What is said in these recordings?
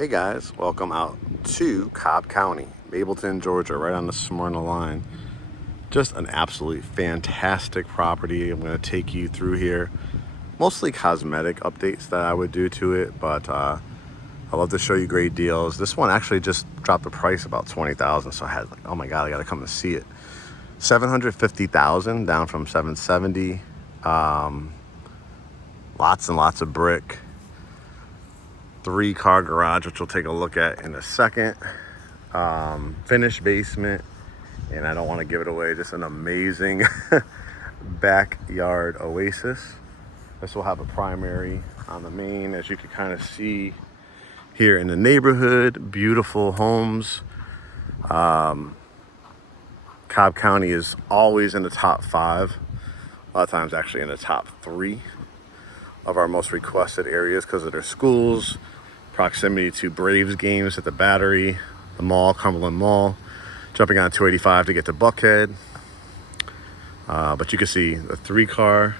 Hey guys, welcome out to Cobb County, Mableton, Georgia, right on the Smyrna line. Just an absolutely fantastic property. I'm going to take you through here. Mostly cosmetic updates that I would do to it, but I love to show you great deals. This one actually just dropped the price about $20,000, so I had like, oh my god, I got to come and see it. $750,000 down from $770,000. Lots and lots of brick. 3-car garage, which we'll take a look at in a second. Finished basement, and I don't want to give it away. Just an amazing backyard oasis. This will have a primary on the main, as you can kind of see here in the neighborhood. Beautiful homes. Cobb County is always in the top 5. A lot of times actually in the top 3 of our most requested areas because of their schools, proximity to Braves games at the Battery, the mall, Cumberland Mall, jumping on 285 to get to Buckhead. But you can see the 3-car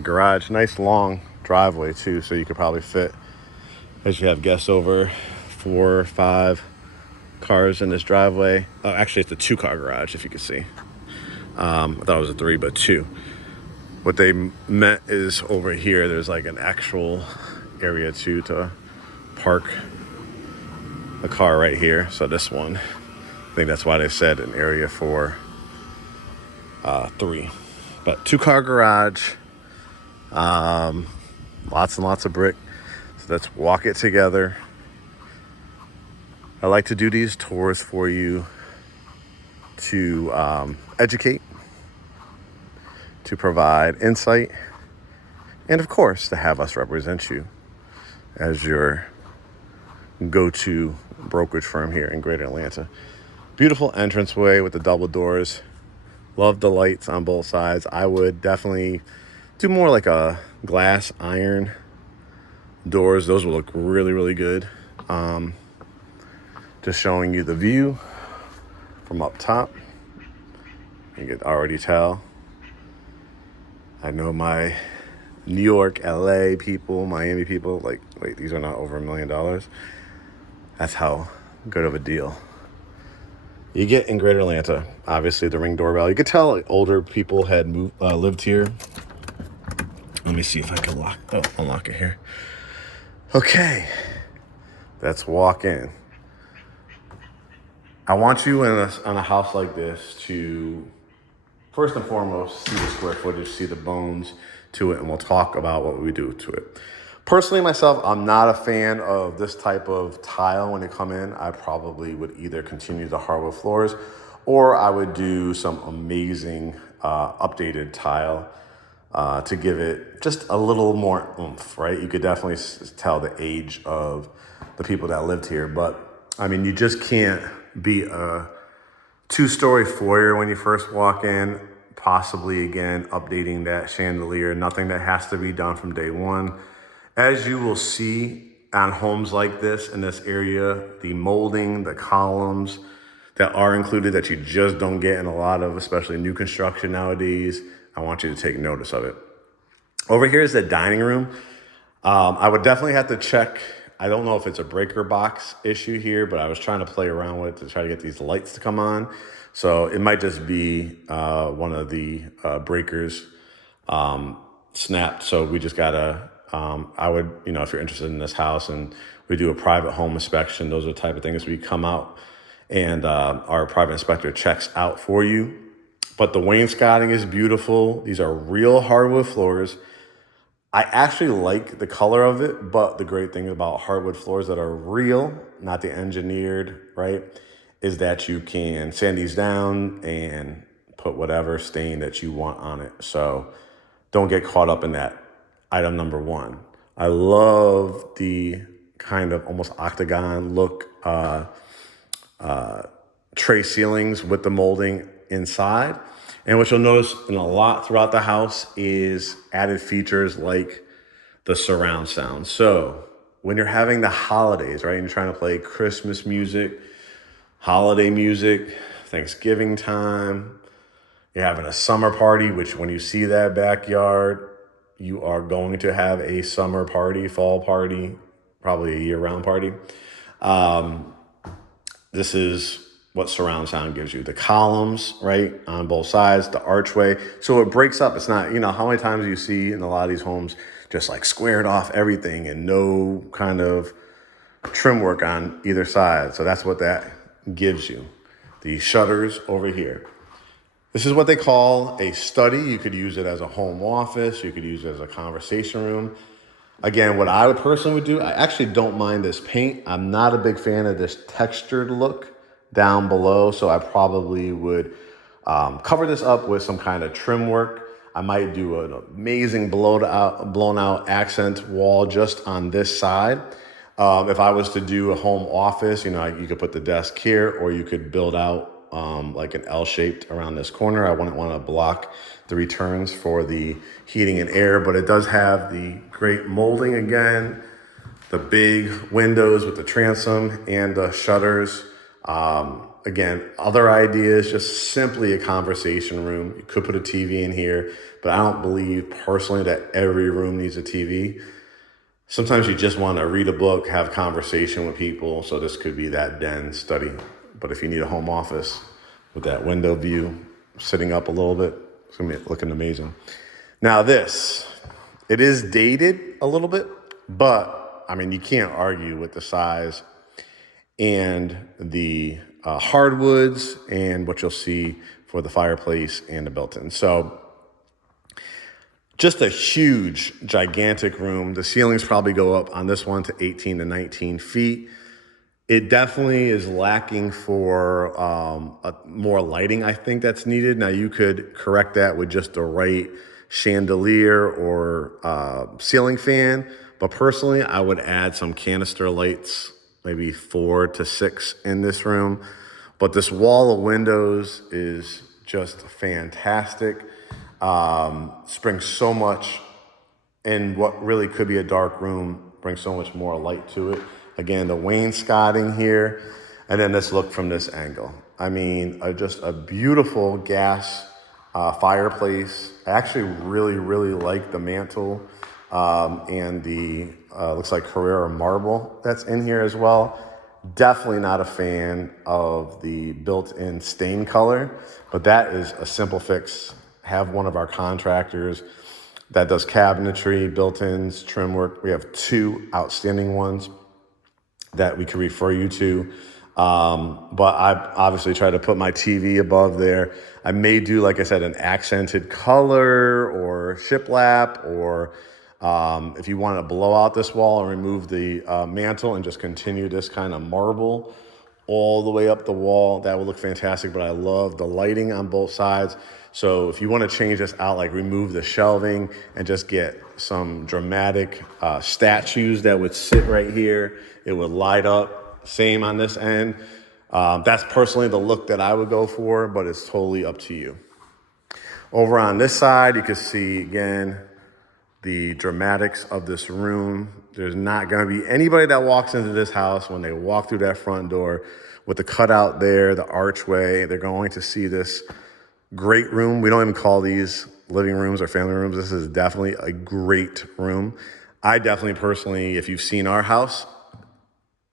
garage, nice long driveway too, so you could probably fit, as you have guests over, 4 or 5 cars in this driveway. Actually, it's a 2-car garage, if you can see. I thought it was a 3, but 2. What they meant is over here, there's like an actual area too to park a car right here. So this one, I think that's why they said an area for 3. But 2-car garage, lots and lots of brick. So let's walk it together. I like to do these tours for you to educate, to provide insight, and of course to have us represent you as your go-to brokerage firm here in Greater Atlanta. Beautiful entranceway with the double doors. Love the lights on both sides. I would definitely do more like a glass iron doors. Those will look really, really good. Just showing you the view from up top. You can already tell. I know my New York, LA people, Miami people, like, wait, these are not over $1 million. That's how good of a deal you get in Greater Atlanta. Obviously, the Ring doorbell. You could tell like, older people had lived here. Let me see if I can unlock it here. Okay, let's walk in. I want you on a house like this to, first and foremost, see the square footage, see the bones to it, and we'll talk about what we do to it. Personally, myself, I'm not a fan of this type of tile when you come in. I probably would either continue the hardwood floors, or I would do some amazing updated tile to give it just a little more oomph, right? You could definitely tell the age of the people that lived here, but I mean, you just can't be a 2-story foyer when you first walk in. Possibly, again, updating that chandelier. Nothing that has to be done from day one. As you will see on homes like this in this area, the molding, the columns that are included that you just don't get in a lot of, especially new construction nowadays, I want you to take notice of it. Over here is the dining room. I would definitely have to check. I don't know if it's a breaker box issue here, but I was trying to play around with it to try to get these lights to come on. So it might just be one of the breakers snapped. So we just gotta, I would, if you're interested in this house and we do a private home inspection, those are the type of things we come out and our private inspector checks out for you. But the wainscoting is beautiful. These are real hardwood floors. I actually like the color of it, but the great thing about hardwood floors that are real, not the engineered, right, is that you can sand these down and put whatever stain that you want on it. So don't get caught up in that. Item number 1. I love the kind of almost octagon look tray ceilings with the molding inside. And what you'll notice in a lot throughout the house is added features like the surround sound. So when you're having the holidays, right, and you're trying to play Christmas music, holiday music, Thanksgiving time, you're having a summer party, which when you see that backyard, you are going to have a summer party, fall party, probably a year-round party. This is what surround sound gives you. The columns, right, on both sides, the archway. So it breaks up. It's not, how many times you see in a lot of these homes just like squared off everything and no kind of trim work on either side. So that's what that gives you. The shutters over here. This is what they call a study. You could use it as a home office. You could use it as a conversation room. Again, what I would personally do, I actually don't mind this paint. I'm not a big fan of this textured look down below, so I probably would cover this up with some kind of trim work. I might do an amazing blown out accent wall just on this side. If I was to do a home office, you could put the desk here, or you could build out like an L-shaped around this corner. I wouldn't want to block the returns for the heating and air, but it does have the great molding again, the big windows with the transom and the shutters. Again, other ideas, just simply a conversation room. You could put a TV in here, but I don't believe personally that every room needs a TV. Sometimes you just want to read a book, have conversation with people. So this could be that den study. But if you need a home office with that window view, sitting up a little bit, it's going to be looking amazing. Now it is dated a little bit, but I mean, you can't argue with the size and the hardwoods and what you'll see for the fireplace and the built-in. So just a huge, gigantic room. The ceilings probably go up on this one to 18 to 19 feet. It definitely is lacking for more lighting, I think that's needed. Now you could correct that with just the right chandelier or ceiling fan. But personally, I would add some canister lights, maybe 4 to 6 in this room. But this wall of windows is just fantastic. Brings so much in what really could be a dark room, brings so much more light to it. Again, the wainscoting here, and then this look from this angle. I mean, just a beautiful gas fireplace. I actually really, really like the mantle and the, looks like Carrara marble that's in here as well. Definitely not a fan of the built-in stain color, but that is a simple fix. Have one of our contractors that does cabinetry, built-ins, trim work. We have 2 outstanding ones that we can refer you to. But I obviously try to put my TV above there. I may do, like I said, an accented color or shiplap, or if you want to blow out this wall and remove the mantle and just continue this kind of marble all the way up the wall, that would look fantastic. But I love the lighting on both sides. So if you want to change this out, like remove the shelving and just get some dramatic statues that would sit right here, it would light up. Same on this end. That's personally the look that I would go for, but it's totally up to you. Over on this side, you can see, again, the dramatics of this room. There's not going to be anybody that walks into this house when they walk through that front door with the cutout there, the archway. They're going to see this great room. We don't even call these living rooms or family rooms. This is definitely a great room. I definitely personally, if you've seen our house,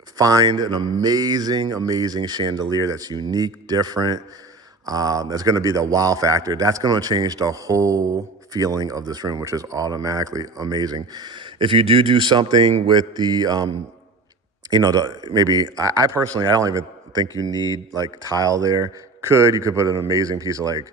find an amazing, amazing chandelier that's unique, different. That's going to be the wow factor. That's going to change the whole feeling of this room, which is automatically amazing. If you do something with the, I personally, I don't even think you need like tile there. You could put an amazing piece of like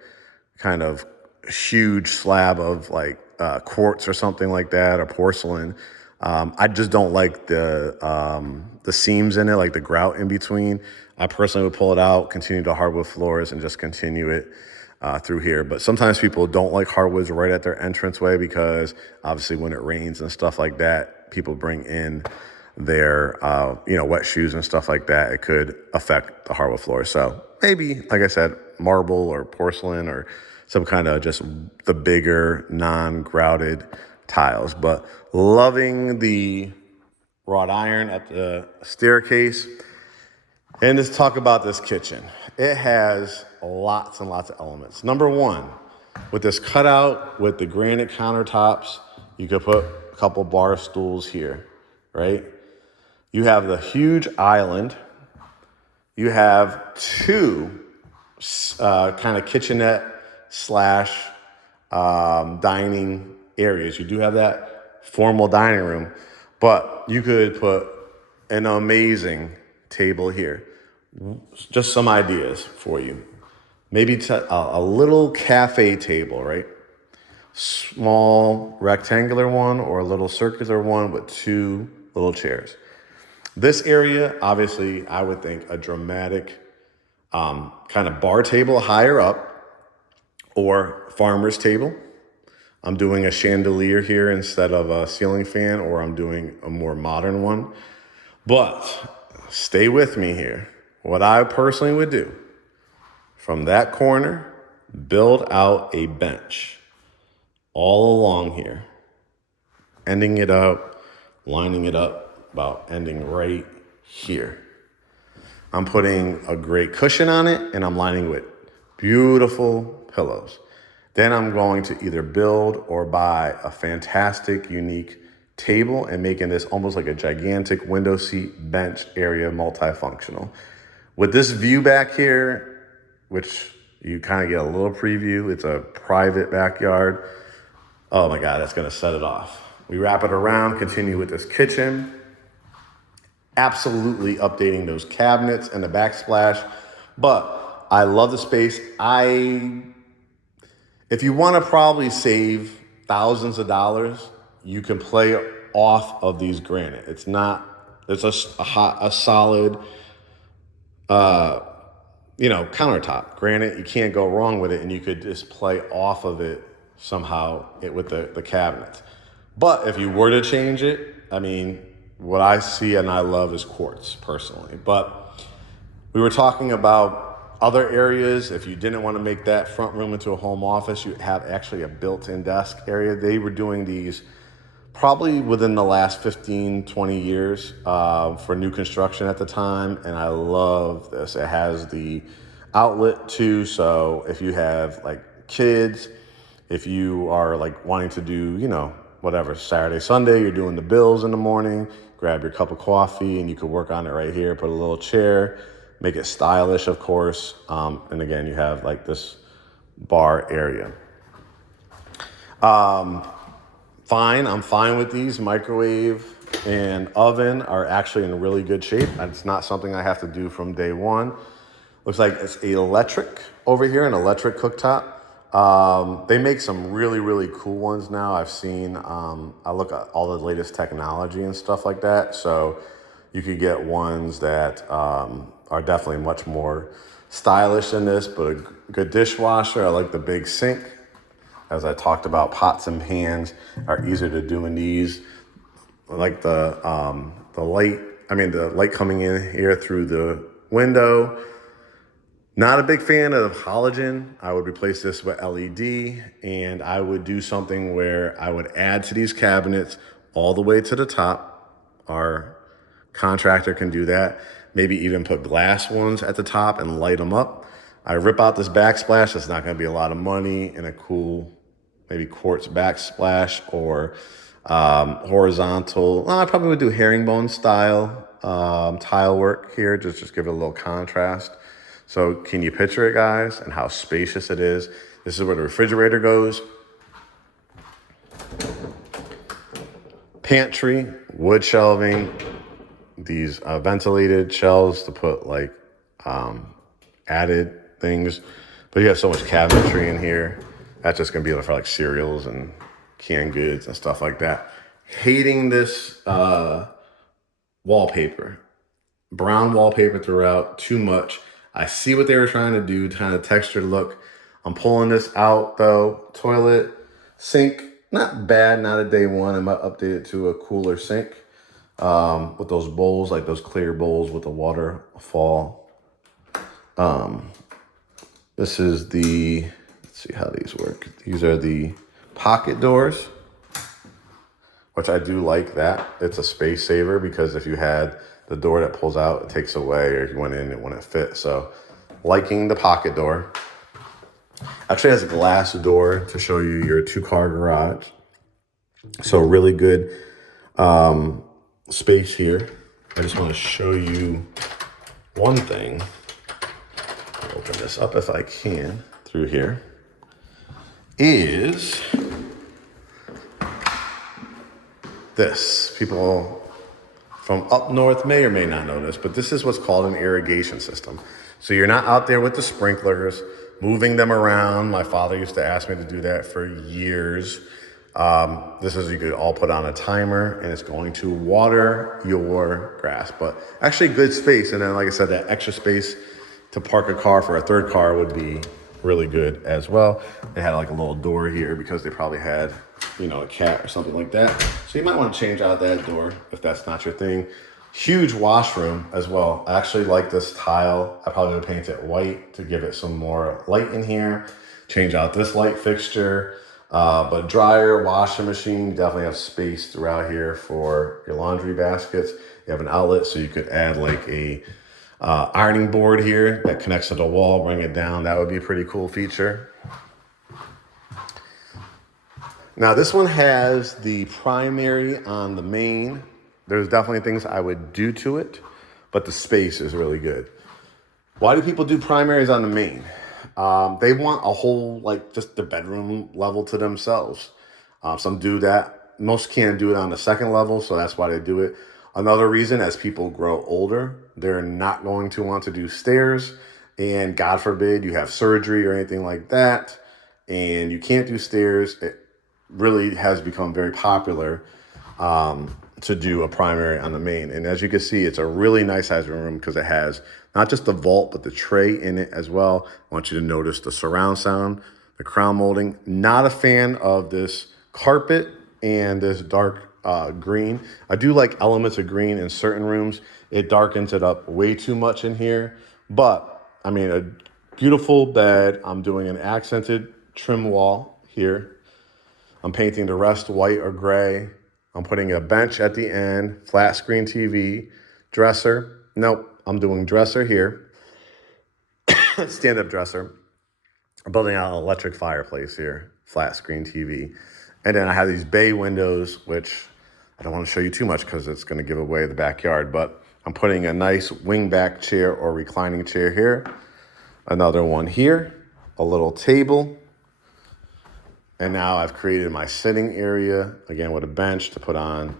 kind of huge slab of like quartz or something like that, or porcelain. I just don't like the seams in it, like the grout in between. I personally would pull it out, continue to hardwood floors, and just continue it through here. But sometimes people don't like hardwoods right at their entranceway because obviously when it rains and stuff like that, people bring in their wet shoes and stuff like that. It could affect the hardwood floor. So maybe, like I said, marble or porcelain or some kind of just the bigger non-grouted tiles. But loving the wrought iron at the staircase. And let's talk about this kitchen. It has lots and lots of elements. Number one, with this cutout with the granite countertops, you could put a couple bar stools here, right? You have the huge island. You have two kind of kitchenette slash dining areas. You do have that formal dining room, but you could put an amazing table here. Just some ideas for you. Maybe a little cafe table, right? Small rectangular one or a little circular one with two little chairs. This area, obviously, I would think a dramatic kind of bar table higher up or farmer's table. I'm doing a chandelier here instead of a ceiling fan, or I'm doing a more modern one. But stay with me here. What I personally would do, from that corner, build out a bench all along here, ending it up, lining it up, about ending right here. I'm putting a great cushion on it, and I'm lining with beautiful pillows. Then I'm going to either build or buy a fantastic, unique table and making this almost like a gigantic window seat bench area, multifunctional. With this view back here, which you kind of get a little preview, it's a private backyard. Oh my God, that's gonna set it off. We wrap it around, continue with this kitchen. Absolutely updating those cabinets and the backsplash, but I love the space. If you want to probably save thousands of dollars, you can play off of these granite. It's a solid, countertop granite. You can't go wrong with it, and you could just play off of it somehow with the cabinets. But if you were to change it, I mean, what I see and I love is quartz personally. But we were talking about other areas. If you didn't want to make that front room into a home office, you have actually a built-in desk area. They were doing these probably within the last 15, 20 years for new construction at the time. And I love this. It has the outlet too. So if you have like kids, if you are like wanting to do, whatever, Saturday, Sunday, you're doing the bills in the morning, grab your cup of coffee and you could work on it right here, put a little chair, make it stylish, of course. And again, you have like this bar area. I'm fine with these. Microwave and oven are actually in really good shape. It's not something I have to do from day one. Looks like it's electric over here, an electric cooktop. They make some really, really cool ones now. I've seen, I look at all the latest technology and stuff like that. So you could get ones that are definitely much more stylish than this, but a good dishwasher. I like the big sink. As I talked about, pots and pans are easier to do in these. I like the light coming in here through the window. Not a big fan of halogen. I would replace this with LED, and I would do something where I would add to these cabinets all the way to the top. Our contractor can do that. Maybe even put glass ones at the top and light them up. I rip out this backsplash. That's not gonna be a lot of money, and a cool, maybe quartz backsplash or horizontal. Well, I probably would do herringbone style tile work here, just give it a little contrast. So can you picture it, guys, and how spacious it is? This is where the refrigerator goes. Pantry, wood shelving, these ventilated shelves to put like added things. But you have so much cabinetry in here. That's just gonna be for like cereals and canned goods and stuff like that. Hating this wallpaper. Brown wallpaper throughout, too much. I see what they were trying to do, kind of textured look. I'm pulling this out though. Toilet, sink, not bad, not a day one. I might update it to a cooler sink with those bowls, like those clear bowls with the waterfall. This is let's see how these work. These are the pocket doors, which I do like that. It's a space saver because if you had the door that pulls out, it takes away, or if you went in, it wouldn't fit. So liking the pocket door. Actually has a glass door to show you your 2-car garage. So really good space here. I just want to show you one thing. I'll open this up if I can through here. Is this. People from up north may or may not know this, but this is what's called an irrigation system. So you're not out there with the sprinklers, moving them around. My father used to ask me to do that for years. This is, you could all put on a timer and it's going to water your grass, but actually good space. And then, like I said, that extra space to park a car for a third car would be really good as well. They had like a little door here because they probably had, a cat or something like that. So you might want to change out that door if that's not your thing. Huge washroom as well. I actually like this tile. I probably would paint it white to give it some more light in here. Change out this light fixture. But dryer, washing machine, definitely have space throughout here for your laundry baskets. You have an outlet, so you could add like a ironing board here that connects to the wall, bring it down. That would be a pretty cool feature. Now this one has the primary on the main. There's definitely things I would do to it, but the space is really good. Why do people do primaries on the main? They want a whole, just the bedroom level to themselves. Some do that. Most can't do it on the second level, so that's why they do it. Another reason, as people grow older, they're not going to want to do stairs. And God forbid you have surgery or anything like that, and you can't do stairs. It really has become very popular to do a primary on the main. And as you can see, it's a really nice size room because it has not just the vault, but the tray in it as well. I want you to notice the surround sound, the crown molding. Not a fan of this carpet and this dark green. I do like elements of green in certain rooms. It darkens it up way too much in here. But, I mean, a beautiful bed. I'm doing an accented trim wall here. I'm painting the rest white or gray. I'm putting a bench at the end, flat screen TV, dresser. Nope, I'm doing dresser here. Stand-up dresser. I'm building out an electric fireplace here, flat screen TV. And then I have these bay windows, which I don't want to show you too much because it's going to give away the backyard, but I'm putting a nice wingback chair or reclining chair here. Another one here, a little table. And now I've created my sitting area, again, with a bench to put on,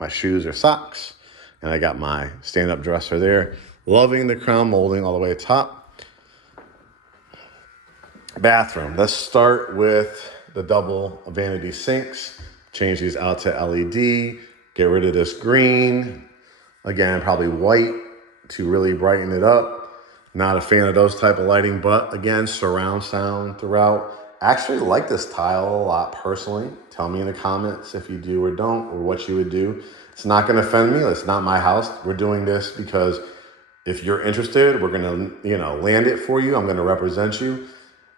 my shoes or socks. And I got my stand-up dresser there. Loving the crown molding all the way top. Bathroom. Let's start with the double vanity sinks. Change these out to LED. Get rid of this green. Again, probably white to really brighten it up. Not a fan of those type of lighting, but again, surround sound throughout. I actually like this tile a lot personally. Tell me in the comments if you do or don't, or what you would do. It's not going to offend me. It's not my house. We're doing this because if you're interested, we're going to, land it for you. I'm going to represent you.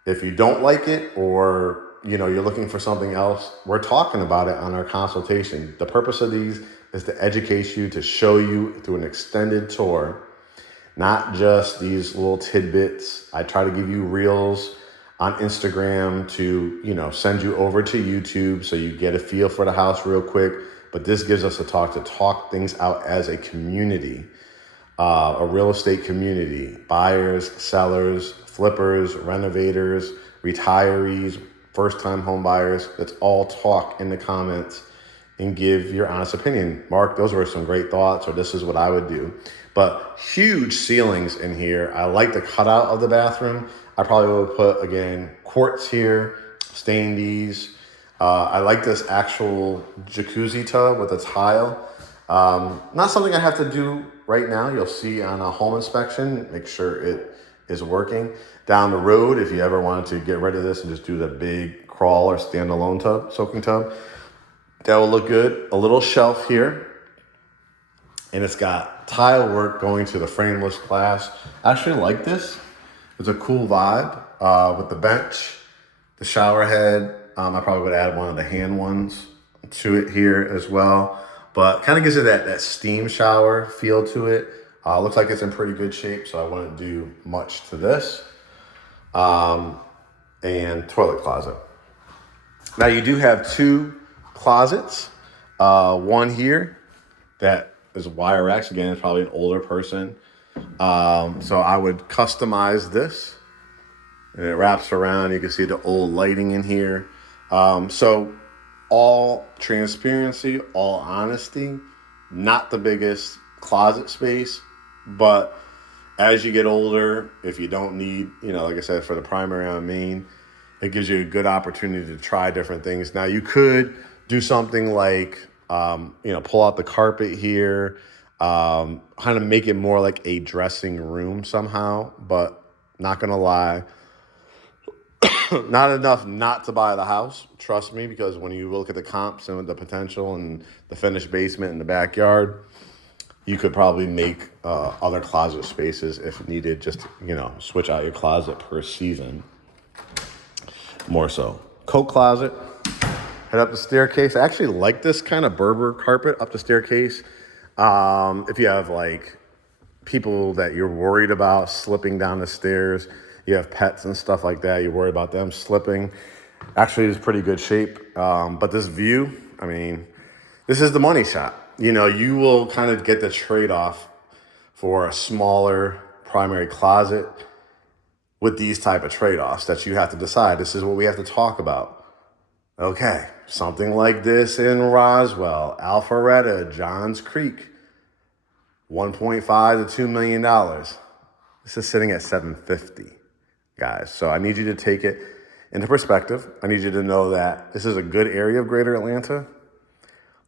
If you don't like it, or, you're looking for something else, we're talking about it on our consultation. The purpose of these is to educate you, to show you through an extended tour, not just these little tidbits. I try to give you reels on Instagram to, send you over to YouTube so you get a feel for the house real quick. But this gives us a talk to talk things out as a community, a real estate community, buyers, sellers, flippers, renovators, retirees, first-time home buyers. Let's all talk in the comments and give your honest opinion. Mark, those were some great thoughts, or this is what I would do. But huge ceilings in here. I like the cutout of the bathroom. I probably would put, again, quartz here, stain these. I like this actual jacuzzi tub with a tile. Not something I have to do right now. You'll see on a home inspection, make sure it is working. Down the road, if you ever wanted to get rid of this and just do the big crawl or standalone tub, soaking tub, that will look good. A little shelf here. And it's got tile work going to the frameless glass. I actually like this. It's a cool vibe with the bench, the shower head. I probably would add one of the hand ones to it here as well. But kind of gives it that steam shower feel to it. Looks like it's in pretty good shape, so I wouldn't do much to this. And toilet closet. Now you do have two closets. One here that is wire racks. Again, it's probably an older person. So I would customize this, and it wraps around. You can see the old lighting in here. So all transparency, all honesty, not the biggest closet space, but as you get older, if you don't need, like I said, for the primary on main, it gives you a good opportunity to try different things. Now you could do something like, pull out the carpet here, kind of make it more like a dressing room somehow, but not gonna lie, not enough not to buy the house. Trust me, because when you look at the comps and the potential and the finished basement in the backyard, you could probably make other closet spaces if needed. Just, switch out your closet per season. More so. Coat closet. Head up the staircase. I actually like this kind of Berber carpet up the staircase. If you have like people that you're worried about slipping down the stairs, you have pets and stuff like that, you're worried about them slipping. Actually, it's pretty good shape. But this view, this is the money shot. You will kind of get the trade-off for a smaller primary closet with these type of trade-offs that you have to decide. This is what we have to talk about. Okay, something like this in Roswell, Alpharetta, Johns Creek, $1.5 to $2 million. This is sitting at $750, guys. So I need you to take it into perspective. I need you to know that this is a good area of Greater Atlanta.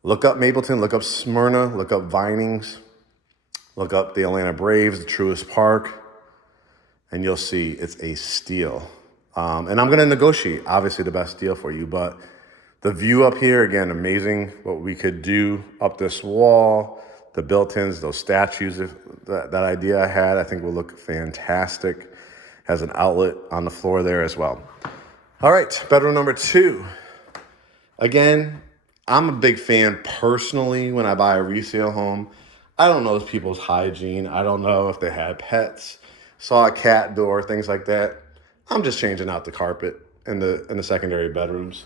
Look up Mableton, look up Smyrna, look up Vinings, look up the Atlanta Braves, the Truist Park, and you'll see it's a steal. And I'm gonna negotiate, obviously, the best deal for you, but the view up here, again, amazing what we could do up this wall, the built-ins, those statues, that idea I had, I think will look fantastic. Has an outlet on the floor there as well. All right, bedroom number 2. Again, I'm a big fan personally when I buy a resale home. I don't know those people's hygiene. I don't know if they had pets, saw a cat door, things like that. I'm just changing out the carpet in the secondary bedrooms.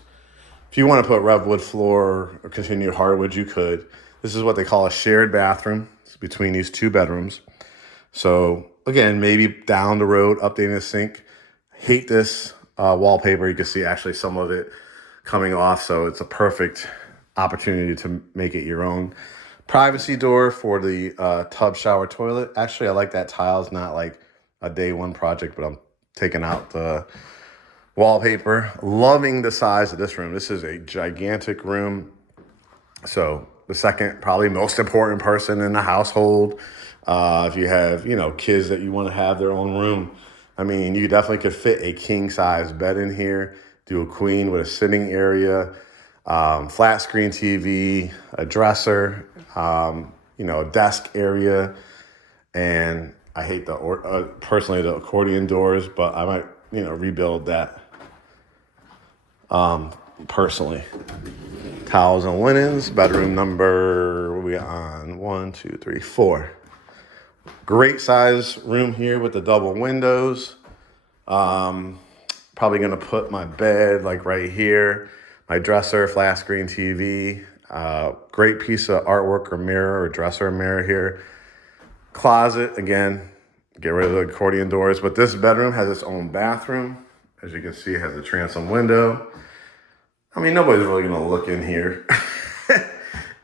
If you want to put Revwood floor or continue hardwood, you could. This is what they call a shared bathroom. It's between these 2 bedrooms. So again, maybe down the road, updating the sink. Hate this wallpaper. You can see actually some of it coming off. So it's a perfect opportunity to make it your own. Privacy door for the tub, shower, toilet. Actually, I like that tile. It's not like a day one project, but I'm taking out the wallpaper. Loving the size of this room. This is a gigantic room. So the second, probably most important person in the household. If you have, kids that you want to have their own room, you definitely could fit a king size bed in here. Do a queen with a sitting area, flat screen TV, a dresser, a desk area. And I hate personally the accordion doors, but I might, rebuild that personally. Towels and linens, bedroom number, what are we on? 1, 2, 3, 4. Great size room here with the double windows. Probably gonna put my bed like right here, my dresser, flat screen TV, great piece of artwork or mirror or dresser mirror here. Closet, again, get rid of the accordion doors, but this bedroom has its own bathroom. As you can see, it has a transom window. Nobody's really gonna look in here.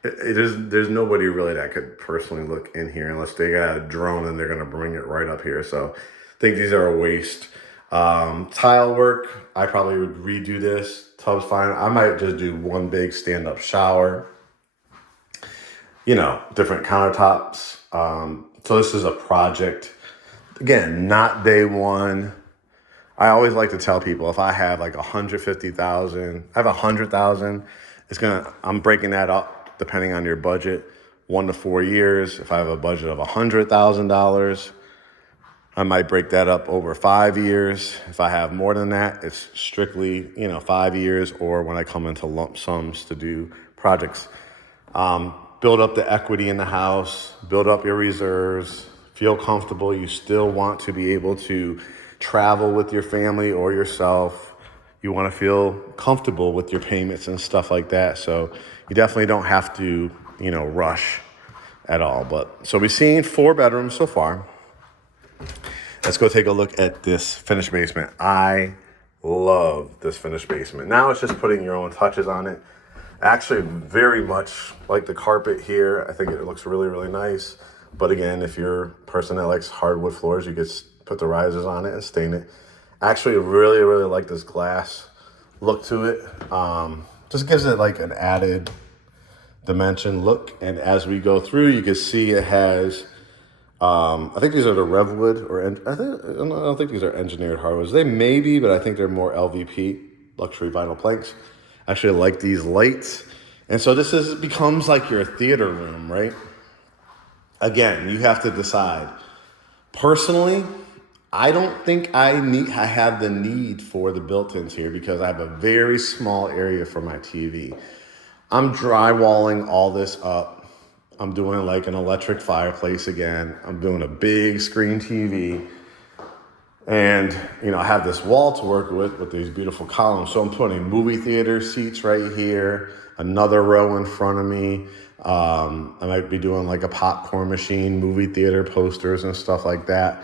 There's nobody really that could personally look in here unless they got a drone and they're gonna bring it right up here. So I think these are a waste. Tile work, I probably would redo this. Tub's fine. I might just do one big stand-up shower. Different countertops. So this is a project. Again, not day one. I always like to tell people if I have like 150,000, I have 100,000, I'm breaking that up depending on your budget, 1 to 4 years. If I have a budget of $100,000, I might break that up over 5 years. If I have more than that, it's strictly, 5 years, or when I come into lump sums to do projects. Build up the equity in the house, build up your reserves, feel comfortable. You still want to be able to travel with your family or yourself. You want to feel comfortable with your payments and stuff like that. So you definitely don't have to, rush at all. But so we've seen 4 bedrooms so far. Let's go take a look at this finished basement. I love this finished basement. Now it's just putting your own touches on it. Actually, very much like the carpet here. I think it looks really, really nice. But again, if you're a person that likes hardwood floors, you could put the risers on it and stain it. Actually, really, really like this glass look to it. Just gives it like an added dimension look. And as we go through, you can see it has, I think these are the Revwood, or I don't think these are engineered hardwoods. They may be, but I think they're more LVP, luxury vinyl planks. I actually like these lights. And so this becomes like your theater room, right? Again, you have to decide. Personally, I don't think I have the need for the built-ins here because I have a very small area for my TV. I'm drywalling all this up. I'm doing like an electric fireplace again. I'm doing a big screen TV. And, you know, I have this wall to work with these beautiful columns. So I'm putting movie theater seats right here, another row in front of me. I might be doing like a popcorn machine, movie theater posters and stuff like that.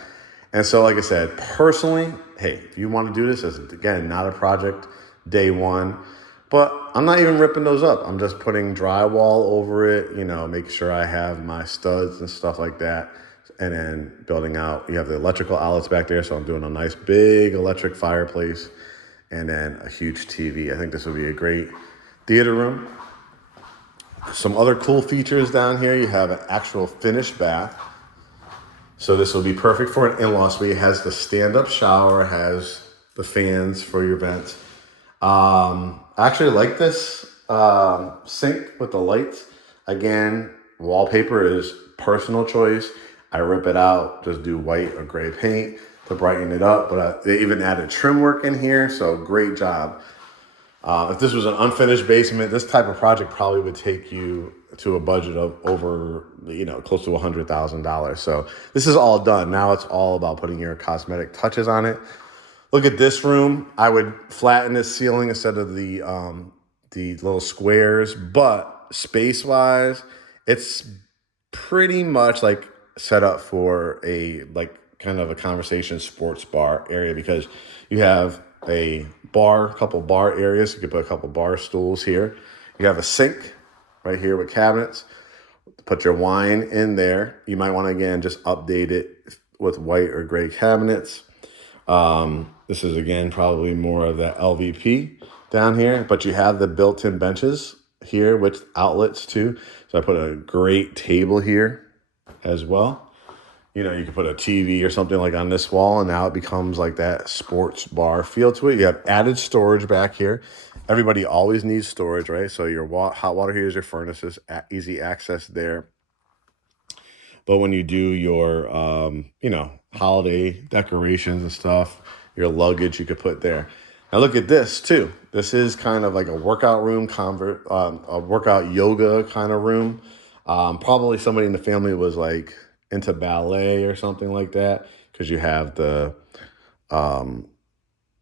And so, like I said, personally, hey, if you want to do this, as again, not a project day one, but I'm not even ripping those up. I'm just putting drywall over it, you know, make sure I have my studs and stuff like that. And then building out, you have the electrical outlets back there. So I'm doing a nice big electric fireplace and then a huge TV. I think this would be a great theater room. Some other cool features down here. You have an actual finished bath. So this will be perfect for an in-law suite. It has the stand-up shower, has the fans for your vents. I actually like this sink with the lights. Again, wallpaper is personal choice. I rip it out, just do white or gray paint to brighten it up. But they even added trim work in here, so great job. If this was an unfinished basement, this type of project probably would take you to a budget of over, you know, close to $100,000. So this is all done. Now it's all about putting your cosmetic touches on it. Look at this room. I would flatten this ceiling instead of the little squares, but space-wise, it's pretty much like set up for a like kind of a conversation sports bar area because you have a couple bar areas. You can put a couple bar stools here. You have a sink right here with cabinets. Put your wine in there. You might want to, again, just update it with white or gray cabinets. This is, again, probably more of that LVP down here, but you have the built-in benches here with outlets too. So I put a great table here as well. You know, you can put a TV or something like on this wall, and now it becomes like that sports bar feel to it. You have added storage back here. Everybody always needs storage, right? So your hot water heaters, your furnaces, easy access there. But when you do your, you know, holiday decorations and stuff, your luggage you could put there. Now look at this too. This is kind of like a workout room, a workout yoga kind of room. Probably somebody in the family was like into ballet or something like that, because you have the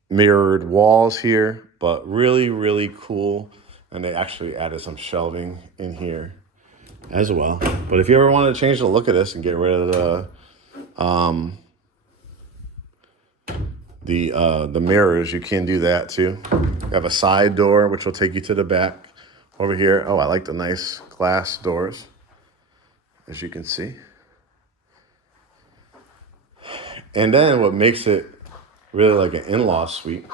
mirrored walls here, but really, really cool. And they actually added some shelving in here as well. But if you ever want to change the look of this and get rid of the mirrors, you can do that too. You have a side door, which will take you to the back over here. Oh, I like the nice glass doors, as you can see. And then what makes it really like an in-law suite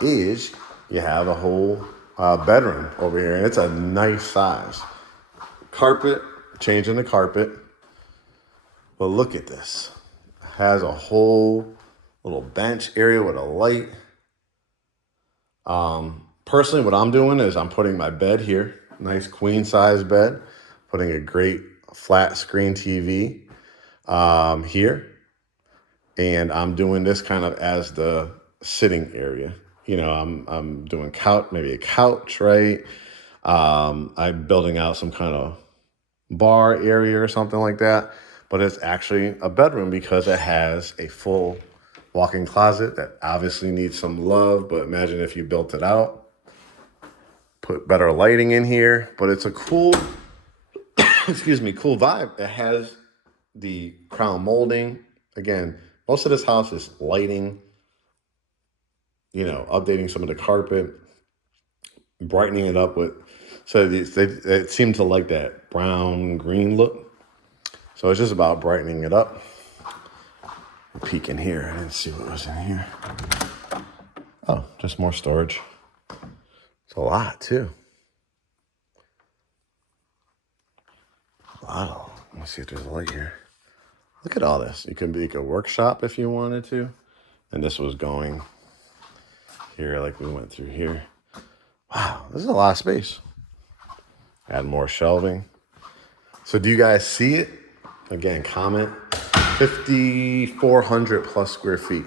is you have a whole bedroom over here, and it's a nice size. Carpet, changing the carpet. But look at this. It has a whole little bench area with a light. Personally, what I'm doing is I'm putting my bed here, nice queen size bed, putting a great flat screen TV here. And I'm doing this kind of as the sitting area. You know, I'm doing maybe a couch, right? I'm building out some kind of bar area or something like that. But it's actually a bedroom because it has a full walk-in closet that obviously needs some love. But imagine if you built it out, put better lighting in here. But it's a cool excuse me, cool vibe. It has the crown molding. Again, most of this house is lighting, you know, updating some of the carpet, brightening it up with, so they seem to like that brown green look. So it's just about brightening it up. Peek in here. I didn't see what was in here. Oh, just more storage. It's a lot too. Let me see if there's a light here. Look at all this. You can make a workshop if you wanted to. And this was going here like we went through here. Wow, this is a lot of space. Add more shelving. So do you guys see it? Again, comment. 5,400 plus square feet.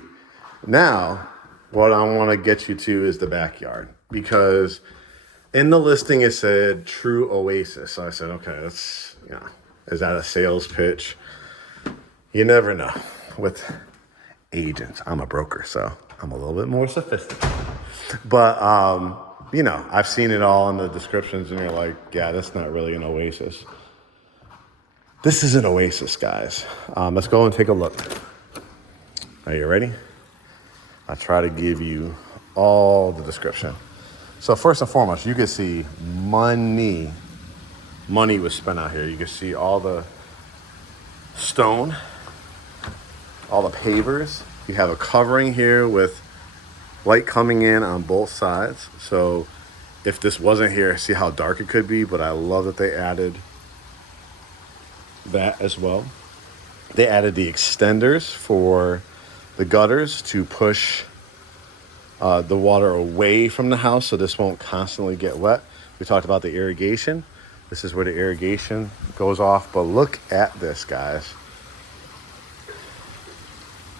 Now, what I want to get you to is the backyard, because in the listing it said true oasis. So I said, okay, that's, you know, is that a sales pitch? You never know with agents. I'm a broker, so I'm a little bit more sophisticated. But, you know, I've seen it all in the descriptions and you're like, yeah, that's not really an oasis. This is an oasis, guys. Let's go and take a look. Are you ready? I try to give you all the description. So first and foremost, you can see money was spent out here. You can see all the stone, all the pavers. You have a covering here with light coming in on both sides. So if this wasn't here, see how dark it could be, but I love that they added that as well. They added the extenders for the gutters to push the water away from the house so this won't constantly get wet. We talked about the irrigation. This is where the irrigation goes off, but look at this, guys.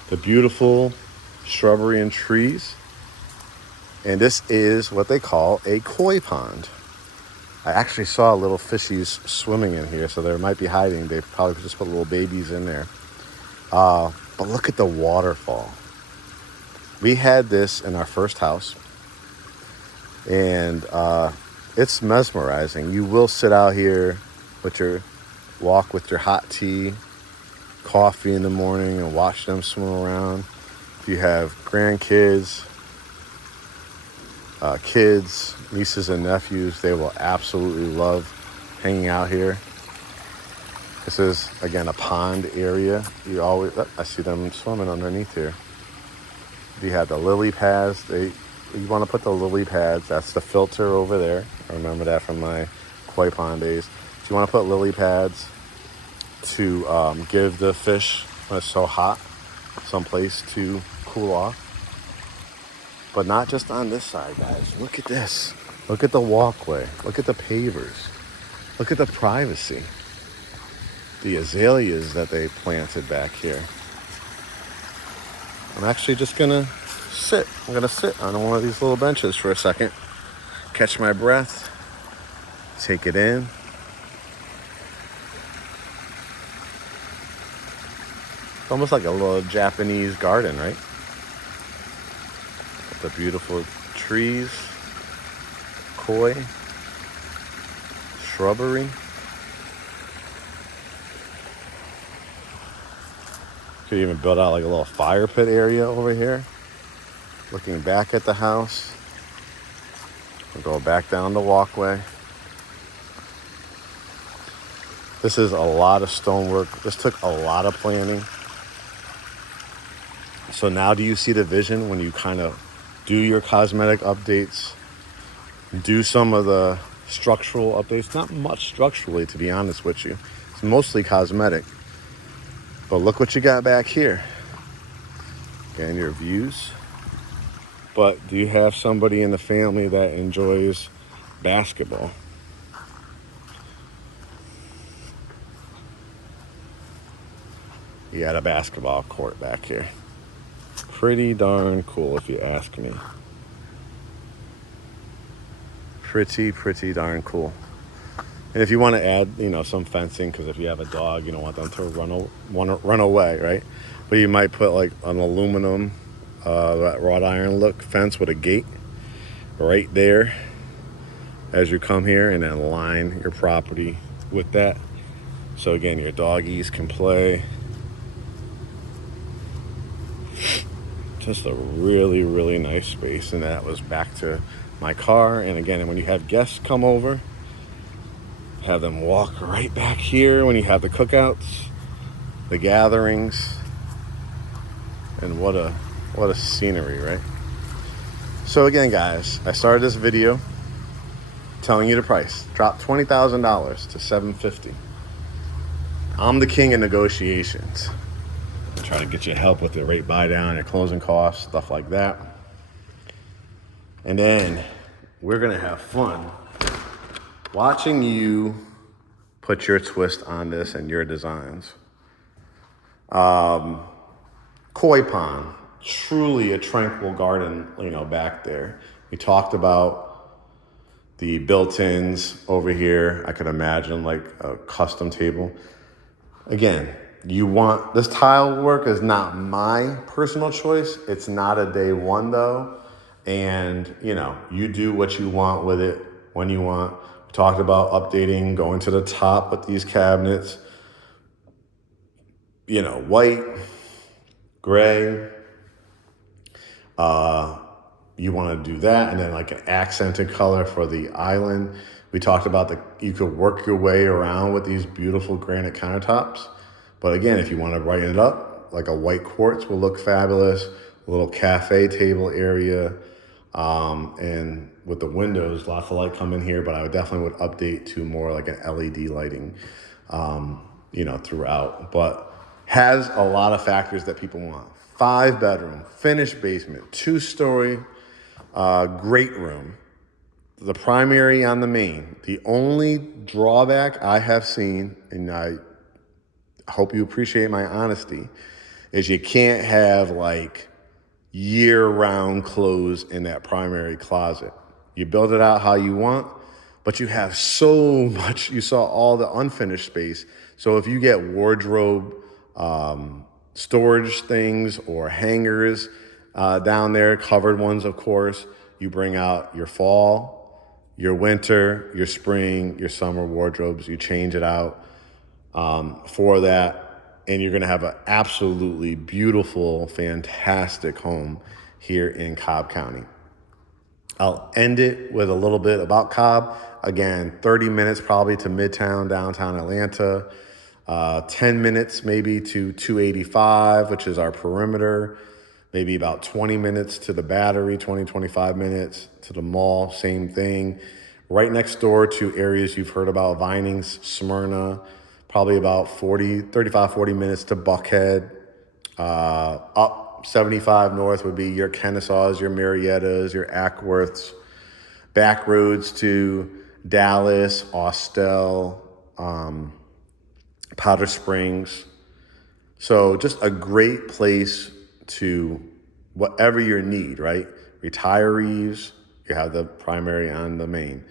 The beautiful shrubbery and trees. And this is what they call a koi pond. I actually saw little fishies swimming in here, so they might be hiding. They probably just put little babies in there. But look at the waterfall. We had this in our first house, and it's mesmerizing. You will sit out here with your walk with your hot tea, coffee in the morning, and watch them swim around. If you have grandkids, kids, nieces and nephews, they will absolutely love hanging out here. This is, again, a pond area. You always, I see them swimming underneath here. You have the lily pads. You want to put the lily pads. That's the filter over there. I remember that from my koi pond days. So you want to put lily pads to give the fish, when it's so hot, some place to cool off. But not just on this side, guys. Look at this. Look at the walkway. Look at the pavers. Look at the privacy. The azaleas that they planted back here. I'm actually just gonna sit. I'm gonna sit on one of these little benches for a second. Catch my breath. Take it in. It's almost like a little Japanese garden, right? The beautiful trees, koi, shrubbery. Could even build out like a little fire pit area over here. Looking back at the house. We'll go back down the walkway. This is a lot of stonework. This took a lot of planning. So now do you see the vision when you kind of do your cosmetic updates, do some of the structural updates? Not much structurally, to be honest with you. It's mostly cosmetic. But look what you got back here. Again, your views. But do you have somebody in the family that enjoys basketball? You got a basketball court back here. Pretty darn cool, if you ask me. Pretty darn cool. And if you want to add, some fencing, because if you have a dog, you don't want them to run away, right? But you might put like an aluminum, that wrought iron look fence with a gate right there as you come here, and then line your property with that. So again, your doggies can play. Just a really, really nice space. And that was back to my car. And again, when you have guests come over, have them walk right back here when you have the cookouts, the gatherings, and what a scenery, right? So again, guys, I started this video telling you the price. Dropped $20,000 to $750. I'm the king of negotiations. I'm trying to get you help with the rate buy down, your closing costs, stuff like that. And then we're gonna have fun watching you put your twist on this and your designs. Koi pond, truly a tranquil garden, back there. We talked about the built-ins over here. I could imagine like a custom table. Again, this tile work is not my personal choice. It's not a day one though. And you do what you want with it when you want. We talked about updating, going to the top with these cabinets, white, gray. You want to do that, and then like an accented color for the island. We talked about you could work your way around with these beautiful granite countertops. But again, if you want to brighten it up, like a white quartz will look fabulous. A little cafe table area, and with the windows, lots of light come in here. But I definitely would update to more like an LED lighting, throughout. But has a lot of factors that people want. 5-bedroom, finished basement, 2-story, great room. The primary on the main. The only drawback I have seen, and I hope you appreciate my honesty, is you can't have like year-round clothes in that primary closet. You build it out how you want, but you have so much. You saw all the unfinished space. So if you get wardrobe, storage things or hangers down there, covered ones, of course, you bring out your fall, your winter, your spring, your summer wardrobes. You change it out for that, and you're going to have an absolutely beautiful, fantastic home here in Cobb County. I'll end it with a little bit about Cobb. Again, 30 minutes probably to Midtown, downtown Atlanta. 10 minutes maybe to 285, which is our perimeter. Maybe about 20 minutes to the Battery, 25 minutes to the mall, same thing. Right next door to areas you've heard about, Vinings, Smyrna, probably about 40 minutes to Buckhead. Up 75 north would be your Kennesaws, your Mariettas, your Ackworths. Back roads to Dallas, Austell, Powder Springs. So just a great place to whatever your need, right? Retirees, you have the primary on the main.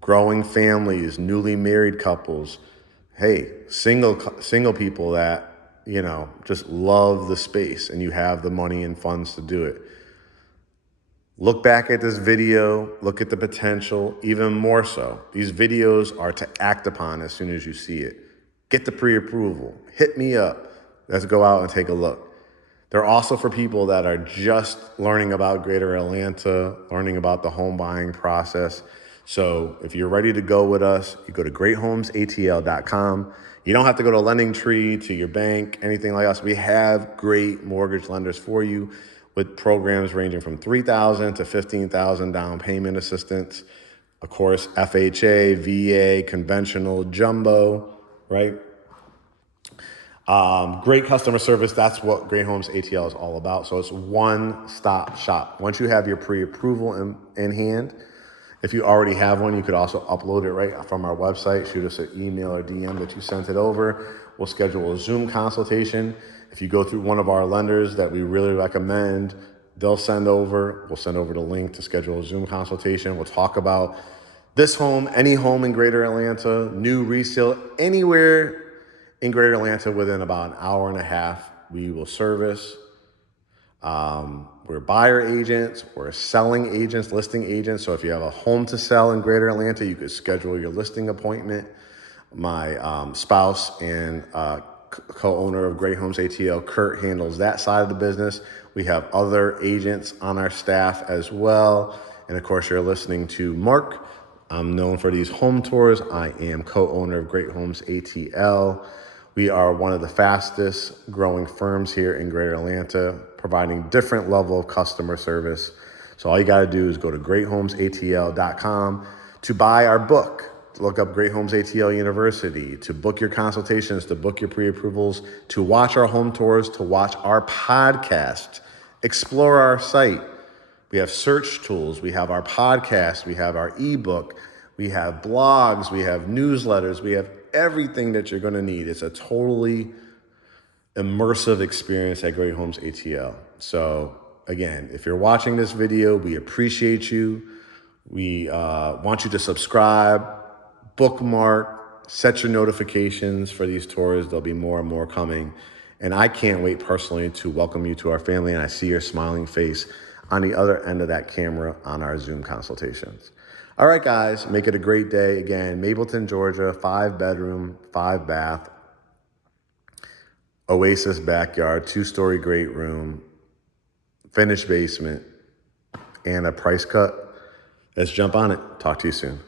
Growing families, newly married couples, hey, single people that, just love the space and you have the money and funds to do it. Look back at this video, look at the potential, even more so. These videos are to act upon as soon as you see it. Get the pre-approval, hit me up. Let's go out and take a look. They're also for people that are just learning about Greater Atlanta, learning about the home buying process. So if you're ready to go with us, you go to GreatHomesATL.com. You don't have to go to LendingTree, to your bank, anything like us. We have great mortgage lenders for you with programs ranging from $3,000 to $15,000 down payment assistance. Of course, FHA, VA, conventional, jumbo, right? Great customer service. That's what Great Homes ATL is all about. So it's one-stop shop. Once you have your pre-approval in hand, if you already have one, you could also upload it right from our website. Shoot us an email or DM that you sent it over. We'll schedule a Zoom consultation. If you go through one of our lenders that we really recommend, we'll send over the link to schedule a Zoom consultation. We'll talk about this home, any home in Greater Atlanta, new resale, anywhere in Greater Atlanta within about an hour and a half. We will service. We're buyer agents, we're selling agents, listing agents. So if you have a home to sell in Greater Atlanta, you could schedule your listing appointment. My spouse and co-owner of GreatHomesATL, Kurt, handles that side of the business. We have other agents on our staff as well. And of course, you're listening to Mark. I'm known for these home tours. I am co-owner of GreatHomesATL. We are one of the fastest growing firms here in Greater Atlanta, providing different level of customer service. So all you got to do is go to GreatHomesATL.com to buy our book, to look up GreatHomesATL University, to book your consultations, to book your pre-approvals, to watch our home tours, to watch our podcast, explore our site. We have search tools, we have our podcast, we have our ebook, we have blogs, we have newsletters, we have everything that you're going to need. It's a totally immersive experience at GreatHomesATL. So again, if you're watching this video, we appreciate you. We want you to subscribe, bookmark, set your notifications for these tours. There'll be more and more coming. And I can't wait personally to welcome you to our family. And I see your smiling face on the other end of that camera on our Zoom consultations. All right, guys, make it a great day. Again, Mableton, Georgia, 5-bedroom, 5-bath, OASIS backyard, 2-story great room, finished basement, and a price cut. Let's jump on it. Talk to you soon.